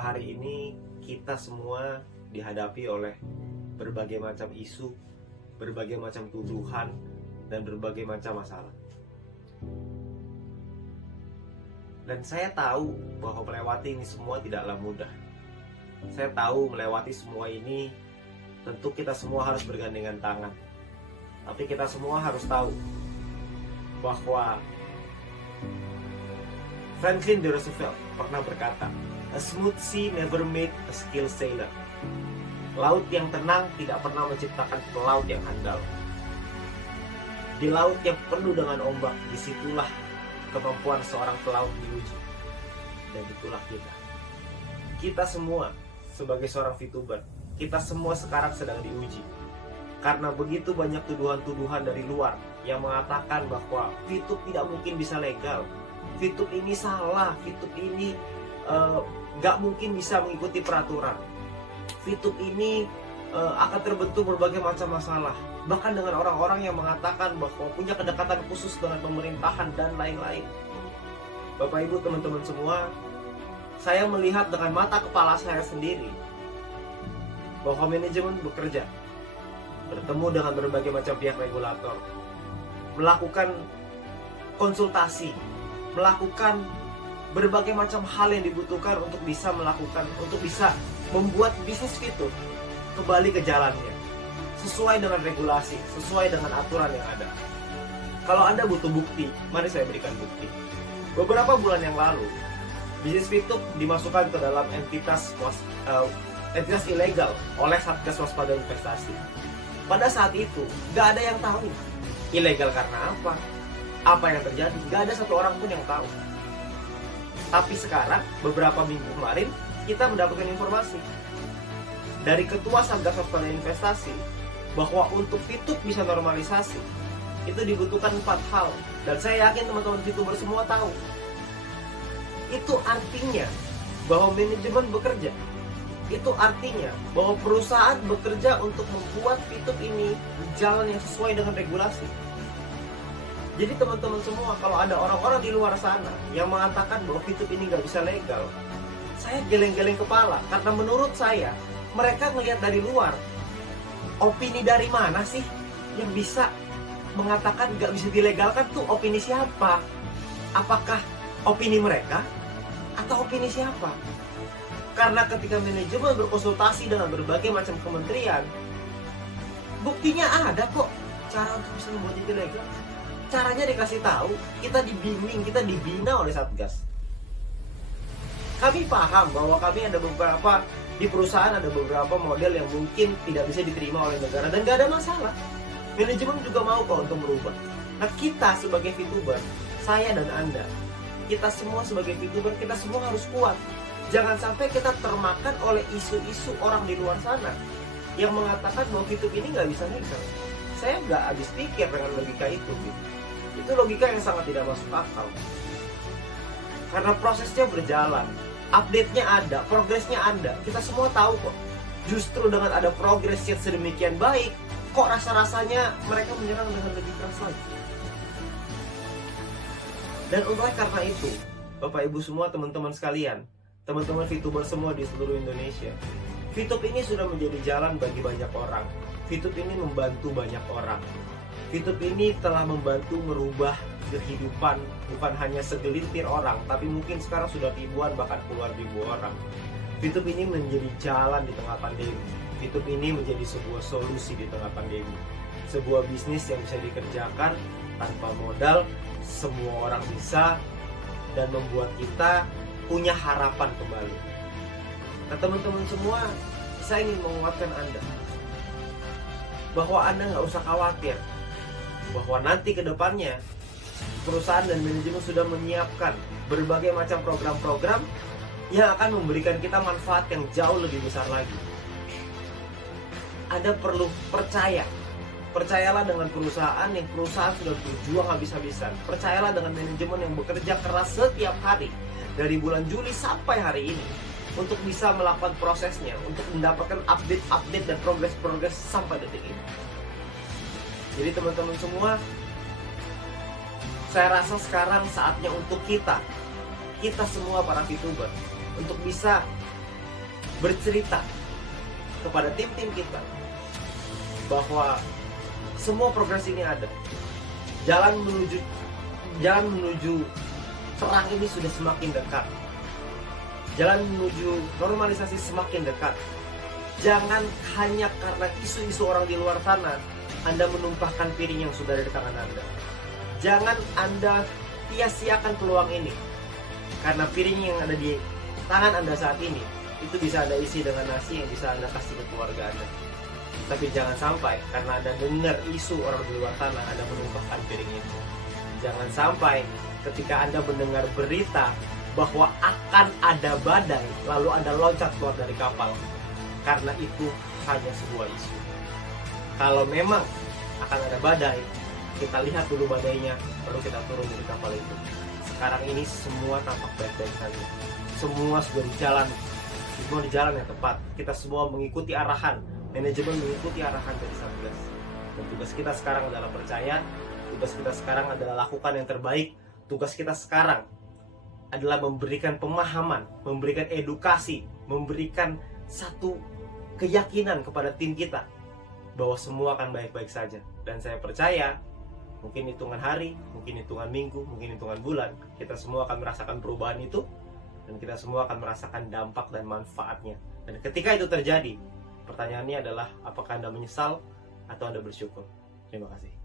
hari ini kita semua dihadapi oleh berbagai macam isu, berbagai macam tuduhan, dan berbagai macam masalah. Dan saya tahu bahwa melewati ini semua tidaklah mudah. Saya tahu melewati semua ini tentu kita semua harus bergandengan tangan. Tapi kita semua harus tahu bahwa Franklin D. Roosevelt pernah berkata, "A smooth sea never made a skilled sailor." Laut yang tenang tidak pernah menciptakan pelaut yang handal. Di laut yang penuh dengan ombak, disitulah kemampuan seorang pelaut diuji. Dan itulah kita. Kita semua sebagai seorang VTuber, kita semua sekarang sedang diuji. Karena begitu banyak tuduhan-tuduhan dari luar yang mengatakan bahwa VTube tidak mungkin bisa legal. VTube ini salah, VTube ini gak mungkin bisa mengikuti peraturan. VTube ini akan terbentuk berbagai macam masalah. Bahkan dengan orang-orang yang mengatakan bahwa punya kedekatan khusus dengan pemerintahan dan lain-lain. Bapak Ibu teman-teman semua, saya melihat dengan mata kepala saya sendiri bahwa manajemen bekerja, bertemu dengan berbagai macam pihak regulator, melakukan konsultasi, melakukan berbagai macam hal yang dibutuhkan untuk bisa membuat bisnis VTube kembali ke jalannya, sesuai dengan regulasi, sesuai dengan aturan yang ada. Kalau Anda butuh bukti, mari saya berikan bukti. Beberapa bulan yang lalu, bisnis VTube dimasukkan ke dalam entitas ilegal oleh Satgas Waspada Investasi. Pada saat itu, gak ada yang tahu ilegal karena apa yang terjadi, gak ada satu orang pun yang tahu. Tapi sekarang, beberapa minggu kemarin, kita mendapatkan informasi dari Ketua Satgas Waspada Investasi bahwa untuk VTube bisa normalisasi, itu dibutuhkan 4 hal. Dan saya yakin teman-teman VTuber semua tahu. Itu artinya bahwa manajemen bekerja. Itu artinya bahwa perusahaan bekerja untuk membuat VTube ini jalan yang sesuai dengan regulasi. Jadi teman-teman semua, kalau ada orang-orang di luar sana yang mengatakan bahwa VTube ini nggak bisa legal, saya geleng-geleng kepala. Karena menurut saya, mereka melihat dari luar. Opini dari mana sih yang bisa mengatakan nggak bisa dilegalkan? Tuh opini siapa? Apakah opini mereka? Atau opini siapa? Karena ketika manajemen berkonsultasi dengan berbagai macam kementerian, buktinya ada kok cara untuk bisa membuat itu legal. Caranya dikasih tahu, kita dibimbing, kita dibina oleh Satgas. Kami paham bahwa kami ada beberapa di perusahaan, ada beberapa model yang mungkin tidak bisa diterima oleh negara dan gak ada masalah. Manajemen juga mau kok untuk merubah. Nah, kita sebagai VTuber, saya dan Anda, kita semua sebagai VTuber, kita semua harus kuat. Jangan sampai kita termakan oleh isu-isu orang di luar sana yang mengatakan bahwa VTube ini nggak bisa legal. Saya nggak habis pikir dengan logika itu. Gitu. Itu logika yang sangat tidak masuk akal. Karena prosesnya berjalan, update-nya ada, progresnya ada. Kita semua tahu kok. Justru dengan ada progres yang sedemikian baik, kok rasa-rasanya mereka menyerang dengan lebih keras lagi. Dan oleh karena itu, Bapak Ibu semua, teman-teman sekalian, teman-teman VTuber semua di seluruh Indonesia, VTube ini sudah menjadi jalan bagi banyak orang. VTube ini membantu banyak orang. VTube ini telah membantu merubah kehidupan bukan hanya segelintir orang, tapi mungkin sekarang sudah ribuan bahkan puluhan ribu orang. VTube ini menjadi jalan di tengah pandemi. VTube ini menjadi sebuah solusi di tengah pandemi. Sebuah bisnis yang bisa dikerjakan tanpa modal, semua orang bisa, dan membuat kita punya harapan kembali. Nah teman-teman semua, saya ingin menguatkan Anda bahwa Anda nggak usah khawatir bahwa nanti ke depannya perusahaan dan manajemen sudah menyiapkan berbagai macam program-program yang akan memberikan kita manfaat yang jauh lebih besar lagi. Anda perlu percaya. Percayalah dengan perusahaan sudah berjuang habis-habisan. Percayalah dengan manajemen yang bekerja keras setiap hari dari bulan Juli sampai hari ini untuk bisa melakukan prosesnya, untuk mendapatkan update-update dan progres-progres sampai detik ini. Jadi teman-teman semua, saya rasa sekarang saatnya untuk kita semua para VTuber untuk bisa bercerita kepada tim-tim kita bahwa semua progres ini ada. Jalan menuju terang ini sudah semakin dekat. Jalan menuju normalisasi semakin dekat. Jangan hanya karena isu-isu orang di luar sana Anda menumpahkan piring yang sudah ada di tangan Anda. Jangan Anda sia-siakan peluang ini, karena piring yang ada di tangan Anda saat ini itu bisa Anda isi dengan nasi yang bisa Anda kasih ke keluarga Anda. Tapi jangan sampai karena Anda dengar isu orang di luar sana Anda menumpahkan piring itu. Jangan sampai ketika Anda mendengar berita bahwa akan ada badai lalu Anda loncat keluar dari kapal, karena itu hanya sebuah isu. Kalau memang akan ada badai, kita lihat dulu badainya, baru kita turun dari kapal itu. Sekarang ini semua tampak baik-baik saja. Semua sudah di jalan yang tepat. Kita semua mengikuti arahan, manajemen mengikuti arahan dari Satgas. Dan tugas kita sekarang adalah percaya, tugas kita sekarang adalah lakukan yang terbaik, tugas kita sekarang adalah memberikan pemahaman, memberikan edukasi, memberikan satu keyakinan kepada tim kita bahwa semua akan baik-baik saja. Dan saya percaya mungkin hitungan hari, mungkin hitungan minggu, mungkin hitungan bulan, kita semua akan merasakan perubahan itu, dan kita semua akan merasakan dampak dan manfaatnya. Dan ketika itu terjadi, pertanyaannya adalah apakah Anda menyesal atau Anda bersyukur? Terima kasih.